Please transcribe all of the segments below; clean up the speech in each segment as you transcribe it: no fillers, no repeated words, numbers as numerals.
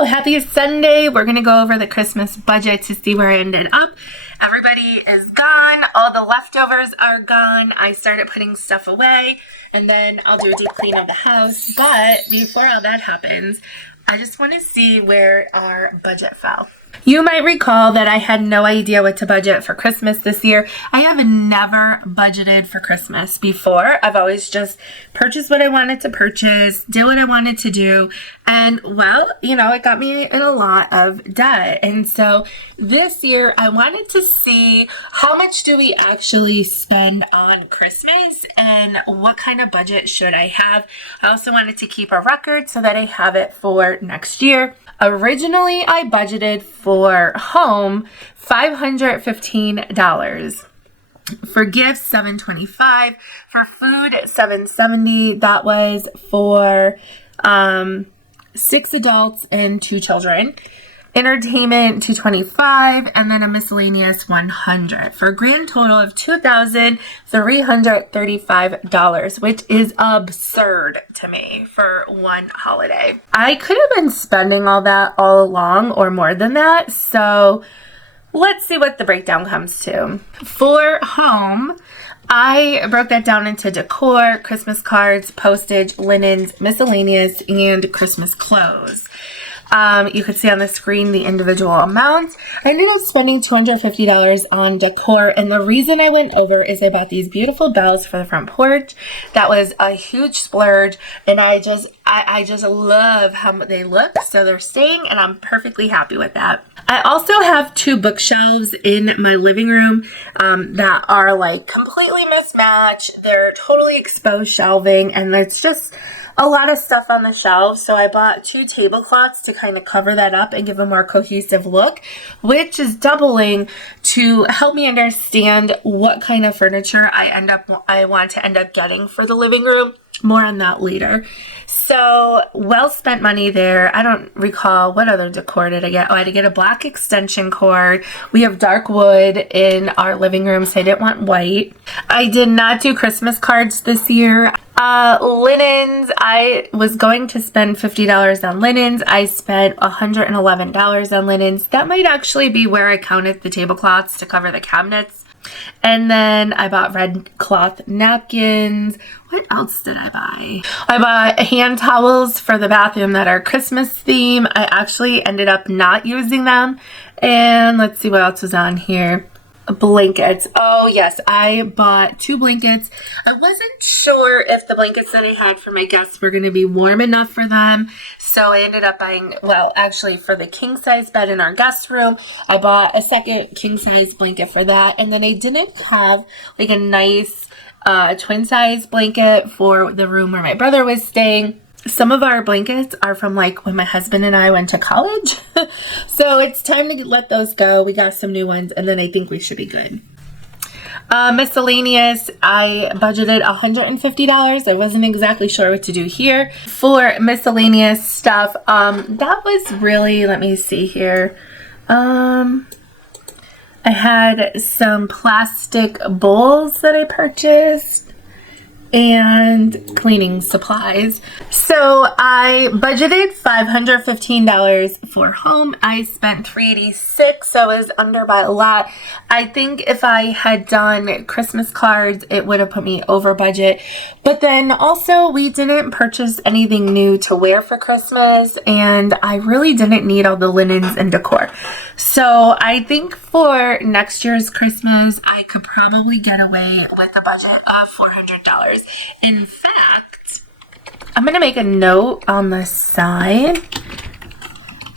So happy Sunday. We're going to go over the Christmas budget to see where I ended up. Everybody is gone. All the leftovers are gone. I started putting stuff away, and then I'll do a deep clean of the house. But before all that happens, I just want to see where our budget fell. You might recall that I had no idea what to budget for Christmas this year. I have never budgeted for Christmas before. I've always just purchased what I wanted to purchase, did what I wanted to do, and well, it got me in a lot of debt. And so this year I wanted to see how much do we actually spend on Christmas and what kind of budget should I have. I also wanted to keep a record so that I have it for next year. Originally, I budgeted for home $515. For gifts, $725. For food, $770. That was for 6 adults and 2 children. Entertainment, $225, and then a miscellaneous $100 for a grand total of $2,335, which is absurd to me for one holiday. I could have been spending all that all along or more than that, so let's see what the breakdown comes to. For home, I broke that down into decor, Christmas cards, postage, linens, miscellaneous, and Christmas clothes. You could see on the screen the individual amounts. I ended up spending $250 on decor, and the reason I went over is I bought these beautiful bells for the front porch. That was a huge splurge, and I just love how they look, so they're staying, and I'm perfectly happy with that. I also have 2 bookshelves in my living room that are like completely mismatched. They're totally exposed shelving, and it's just a lot of stuff on the shelves, so I bought 2 tablecloths to kind of cover that up and give a more cohesive look, which is doubling to help me understand what kind of furniture I want to end up getting for the living room. More on that later. So, well spent money there. I don't recall what other decor did I get. Oh, I had to get a black extension cord. We have dark wood in our living room, so I didn't want white. I did not do Christmas cards this year. Linens, I was going to spend $50 on linens. I spent $111 on linens. That might actually be where I counted the tablecloths to cover the cabinets. And then I bought red cloth napkins. What else did I buy? I bought hand towels for the bathroom that are Christmas theme. I actually ended up not using them. And let's see what else was on here. Blankets. Oh yes, I bought 2 blankets. I wasn't sure if the blankets that I had for my guests were going to be warm enough for them, so I ended up buying, well, actually for the king size bed in our guest room, I bought a second king size blanket for that, and then I didn't have like a nice twin size blanket for the room where my brother was staying. Some of our blankets are from like when my husband and I went to college. So it's time to let those go. We got some new ones, and then I think we should be good. Miscellaneous, I budgeted $150. I wasn't exactly sure what to do here. For miscellaneous stuff, that was really, let me see here. I had some plastic bowls that I purchased and cleaning supplies. So I budgeted $515 for home. I spent $386, so it was under by a lot. I think if I had done Christmas cards, it would have put me over budget. But then also we didn't purchase anything new to wear for Christmas, and I really didn't need all the linens and decor. So I think for next year's Christmas, I could probably get away with a budget of $400. In fact, I'm going to make a note on the side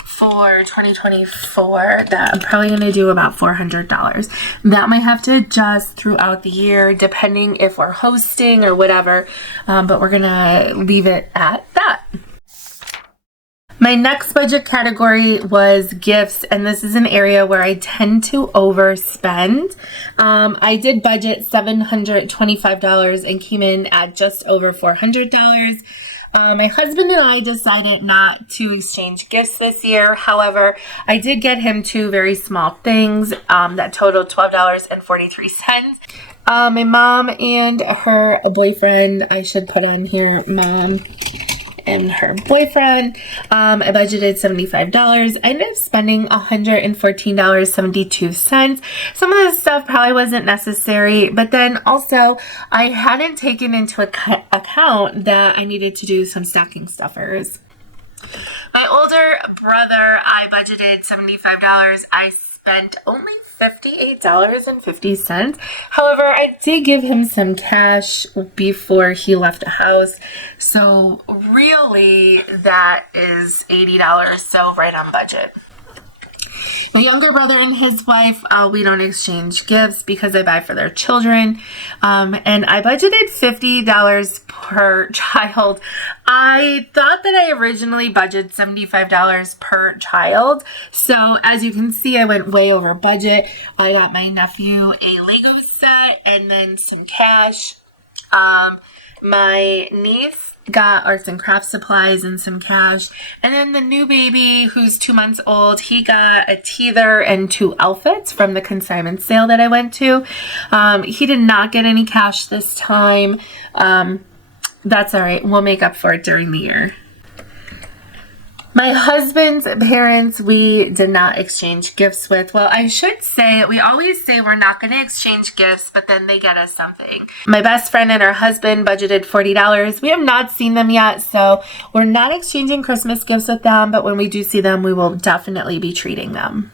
for 2024 that I'm probably going to do about $400. That might have to adjust throughout the year depending if we're hosting or whatever, but we're going to leave it at that. My next budget category was gifts, and this is an area where I tend to overspend. I did budget $725 and came in at just over $400. My husband and I decided not to exchange gifts this year. However, I did get him 2 very small things that totaled $12.43. My mom and her boyfriend, I should put on here, mom and her boyfriend. I budgeted $75. I ended up spending $114.72. Some of this stuff probably wasn't necessary, but then also I hadn't taken into account that I needed to do some stocking stuffers. My older brother, I budgeted $75. I spent only $58.50. However, I did give him some cash before he left the house. So really, that is $80. So right on budget. My younger brother and his wife, we don't exchange gifts because I buy for their children. And I budgeted $50 per child. I thought that I originally budgeted $75 per child. So as you can see, I went way over budget. I got my nephew a Lego set and then some cash. My niece got arts and crafts supplies and some cash. And then the new baby, who's 2 months old, he got a teether and 2 outfits from the consignment sale that I went to. He did not get any cash this time. That's all right. We'll make up for it during the year. My husband's parents, we did not exchange gifts with. Well, I should say, we always say we're not going to exchange gifts, but then they get us something. My best friend and her husband budgeted $40. We have not seen them yet, so we're not exchanging Christmas gifts with them, but when we do see them, we will definitely be treating them.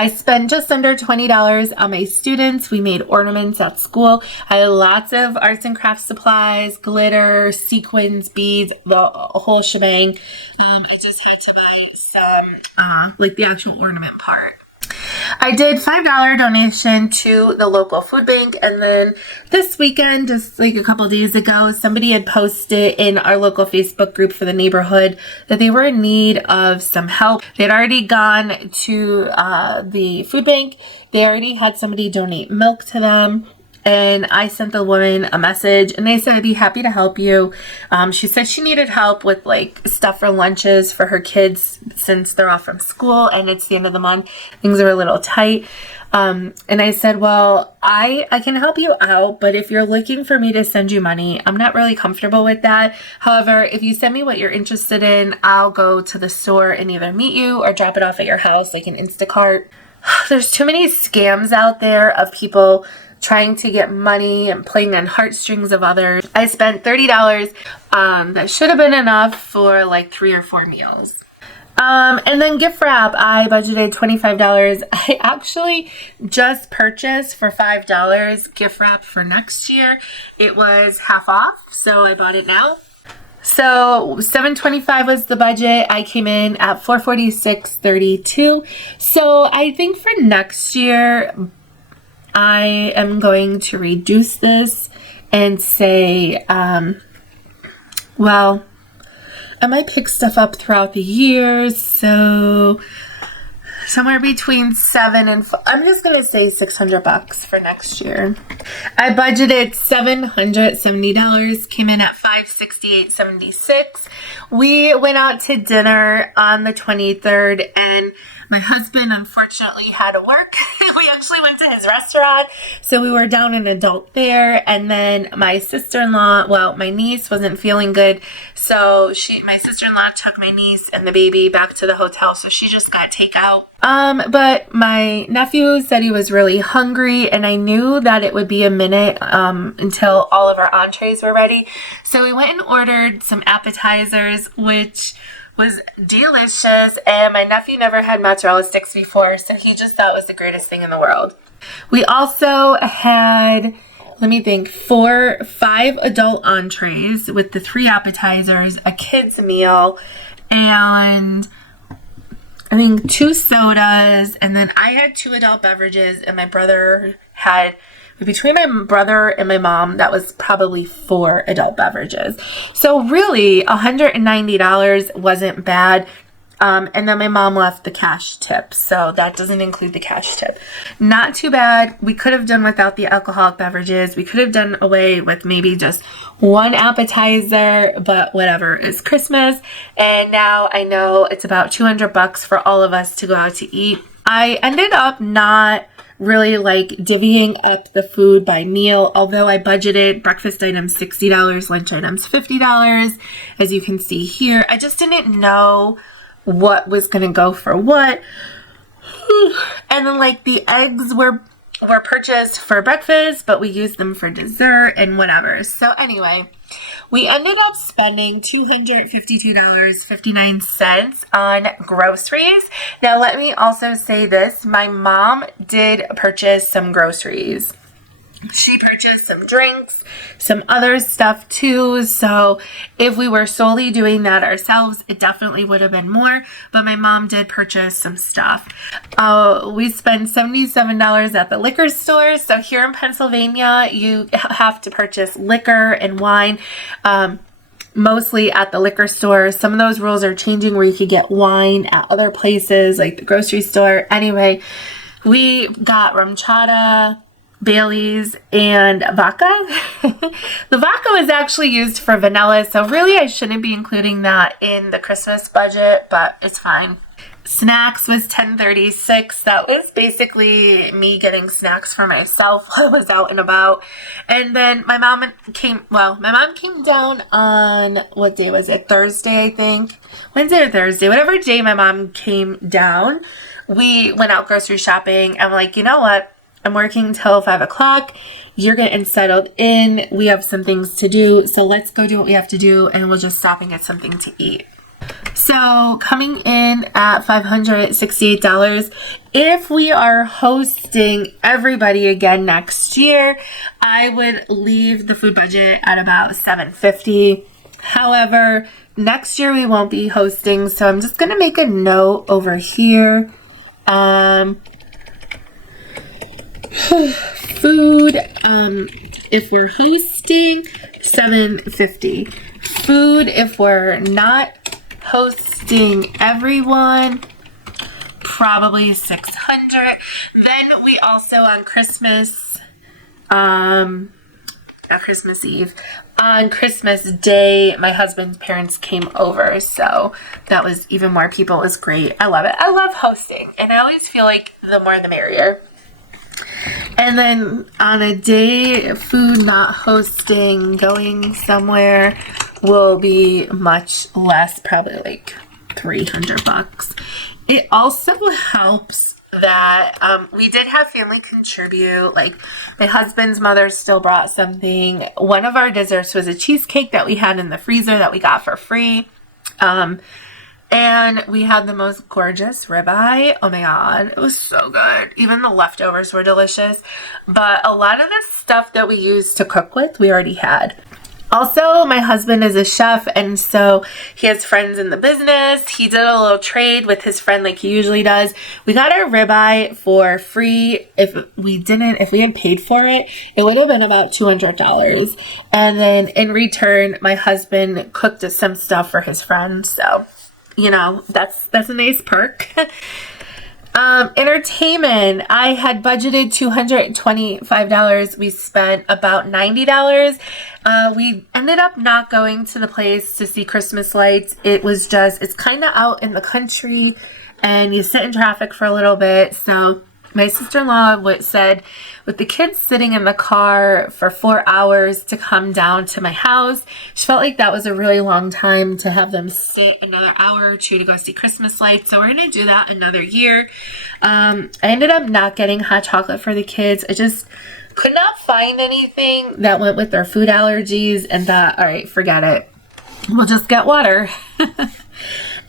I spent just under $20 on my students. We made ornaments at school. I had lots of arts and crafts supplies, glitter, sequins, beads, the whole shebang. I just had to buy some, like the actual ornament part. I did $5 donation to the local food bank, and then this weekend, just like a couple days ago, somebody had posted in our local Facebook group for the neighborhood that they were in need of some help. They had already gone to the food bank. They already had somebody donate milk to them. And I sent the woman a message and they said, I'd be happy to help you. She said she needed help with like stuff for lunches for her kids since they're off from school and it's the end of the month. Things are a little tight. And I said, well, I can help you out, but if you're looking for me to send you money, I'm not really comfortable with that. However, if you send me what you're interested in, I'll go to the store and either meet you or drop it off at your house like an Instacart. There's too many scams out there of people trying to get money and playing on heartstrings of others. I spent $30. That should have been enough for like 3 or 4 meals. And then gift wrap, I budgeted $25. I actually just purchased for $5 gift wrap for next year. It was half off, so I bought it now. So $725 was the budget. I came in at $446.32. So I think for next year, I am going to reduce this and say, well, I might pick stuff up throughout the year. So somewhere between I'm just going to say $600 for next year. I budgeted $770, came in at $568.76. We went out to dinner on the 23rd and my husband unfortunately had to work. We actually went to his restaurant, so we were down an adult there. And then my sister-in-law, well, my niece wasn't feeling good, so my sister-in-law took my niece and the baby back to the hotel, so she just got takeout. But my nephew said he was really hungry, and I knew that it would be a minute until all of our entrees were ready. So we went and ordered some appetizers, which was delicious, and my nephew never had mozzarella sticks before, so he just thought it was the greatest thing in the world. We also had, 5 adult entrees with the 3 appetizers, a kid's meal, and I think 2 sodas, and then I had 2 adult beverages, and my brother had, between my brother and my mom, that was probably 4 adult beverages. So really, $190 wasn't bad. And then my mom left the cash tip, so that doesn't include the cash tip. Not too bad. We could have done without the alcoholic beverages. We could have done away with maybe just 1 appetizer, but whatever. It's Christmas, and now I know it's about $200 for all of us to go out to eat. I ended up not really like divvying up the food by meal, although I budgeted breakfast items $60, lunch items $50, as you can see here. I just didn't know what was going to go for what. And then like the eggs were purchased for breakfast, but we used them for dessert and whatever. So anyway, we ended up spending $252.59 on groceries. Now, let me also say this. My mom did purchase some groceries. She purchased some drinks, some other stuff too. So if we were solely doing that ourselves, it definitely would have been more. But my mom did purchase some stuff. We spent $77 at the liquor store. So here in Pennsylvania, you have to purchase liquor and wine. Mostly at the liquor store. Some of those rules are changing where you could get wine at other places like the grocery store. Anyway, we got rum chata, Bailey's, and vodka. The vodka was actually used for vanilla, so really I shouldn't be including that in the Christmas budget, but it's fine. Snacks was $10.36. That was basically me getting snacks for myself while I was out and about. And then my mom came down on, what day was it? Thursday, I think. Wednesday or Thursday. Whatever day my mom came down, we went out grocery shopping. I'm like, you know what? I'm working till 5 o'clock. You're getting settled in. We have some things to do. So let's go do what we have to do, and we'll just stop and get something to eat. So coming in at $568, if we are hosting everybody again next year, I would leave the food budget at about $750. However, next year we won't be hosting, so I'm just going to make a note over here. Food, if we're hosting, $750. Food, if we're not hosting everyone, probably $600. Then we also on Christmas, Christmas Eve, on Christmas Day, my husband's parents came over, so that was even more people. It was great. I love it. I love hosting, and I always feel like the more the merrier. And then on a day, food not hosting, going somewhere will be much less, probably like $300. It also helps that we did have family contribute. Like my husband's mother still brought something. One of our desserts was a cheesecake that we had in the freezer that we got for free. And we had the most gorgeous ribeye. Oh my God, it was so good. Even the leftovers were delicious. But a lot of the stuff that we used to cook with, we already had. Also, my husband is a chef, and so he has friends in the business. He did a little trade with his friend like he usually does. We got our ribeye for free. If we had paid for it, it would have been about $200. And then in return, my husband cooked us some stuff for his friends. So, you know, that's a nice perk. Entertainment, I had budgeted $225. We spent about $90. We ended up not going to the place to see Christmas lights. It's kind of out in the country, and you sit in traffic for a little bit. So my sister-in-law said, with the kids sitting in the car for 4 hours to come down to my house, she felt like that was a really long time to have them sit another hour or two to go see Christmas lights. So we're going to do that another year. I ended up not getting hot chocolate for the kids. I just could not find anything that went with their food allergies, and thought, all right, forget it. We'll just get water.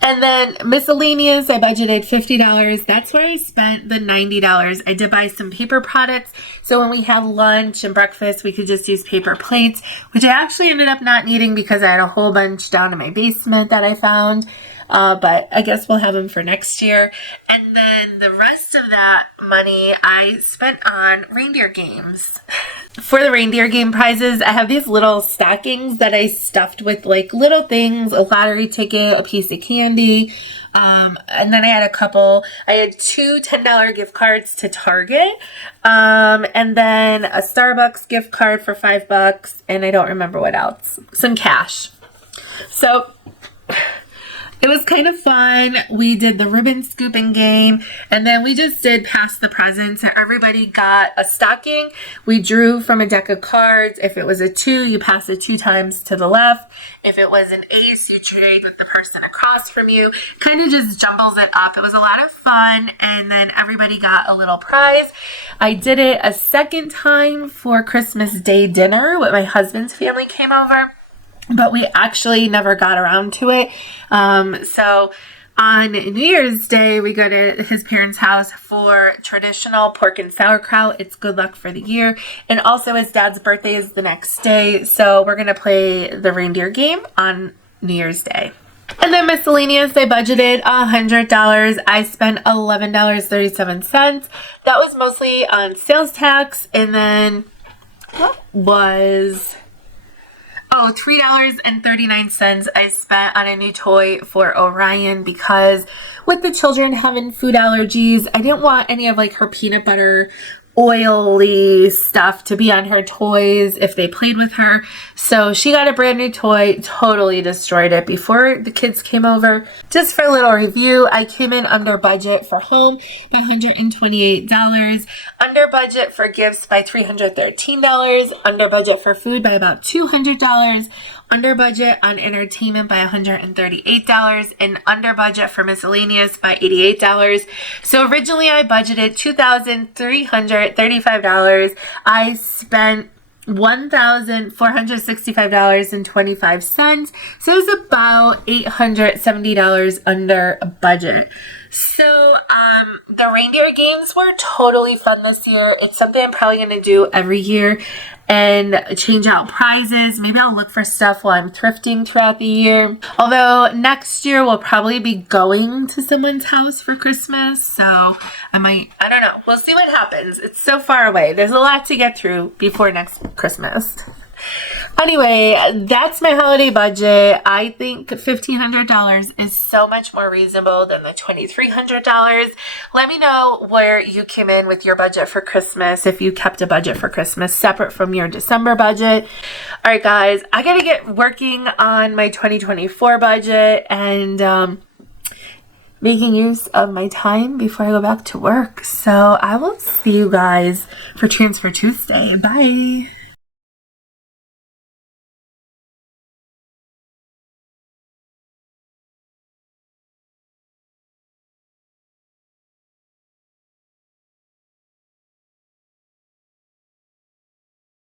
And then miscellaneous, I budgeted $50. That's where I spent the $90. I did buy some paper products. So when we had lunch and breakfast, we could just use paper plates, which I actually ended up not needing because I had a whole bunch down in my basement that I found. But I guess we'll have them for next year. And then the rest of that money I spent on reindeer games. For the reindeer game prizes, I have these little stockings that I stuffed with like little things, a lottery ticket, a piece of candy. And then I had two $10 gift cards to Target. And then a Starbucks gift card for $5. And I don't remember what else. Some cash. So It was kind of fun. We did the ribbon scooping game, and then we just did pass the presents. So everybody got a stocking. We drew from a deck of cards. If it was a 2, you pass it 2 times to the left. If it was an ace, you trade with the person across from you. Kind of just jumbles it up. It was a lot of fun, and then everybody got a little prize. I did it a second time for Christmas Day dinner when my husband's family came over, but we actually never got around to it. So on New Year's Day, we go to his parents' house for traditional pork and sauerkraut. It's good luck for the year. And also his dad's birthday is the next day. So we're going to play the reindeer game on New Year's Day. And then miscellaneous, I budgeted $100. I spent $11.37. That was mostly on sales tax. And then what was... $3.39 I spent on a new toy for Orion because with the children having food allergies, I didn't want any of like her peanut butter oily stuff to be on her toys if they played with her. So she got a brand new toy, totally destroyed it before the kids came over. Just for a little review, I came in under budget for home by $128, under budget for gifts by $313, under budget for food by about $200, under budget on entertainment by $138, and under budget for miscellaneous by $88. So originally I budgeted $2,335. I spent $1,465.25. So it was about $870 under budget. So the reindeer games were totally fun this year. It's something I'm probably going to do every year and change out prizes. Maybe I'll look for stuff while I'm thrifting throughout the year. Although next year we'll probably be going to someone's house for Christmas. So I don't know. We'll see what happens. It's so far away. There's a lot to get through before next Christmas. Anyway, that's my holiday budget. I think $1,500 is so much more reasonable than the $2,300. Let me know where you came in with your budget for Christmas, if you kept a budget for Christmas separate from your December budget. All right, guys, I got to get working on my 2024 budget and making use of my time before I go back to work. So I will see you guys for Transfer Tuesday. Bye.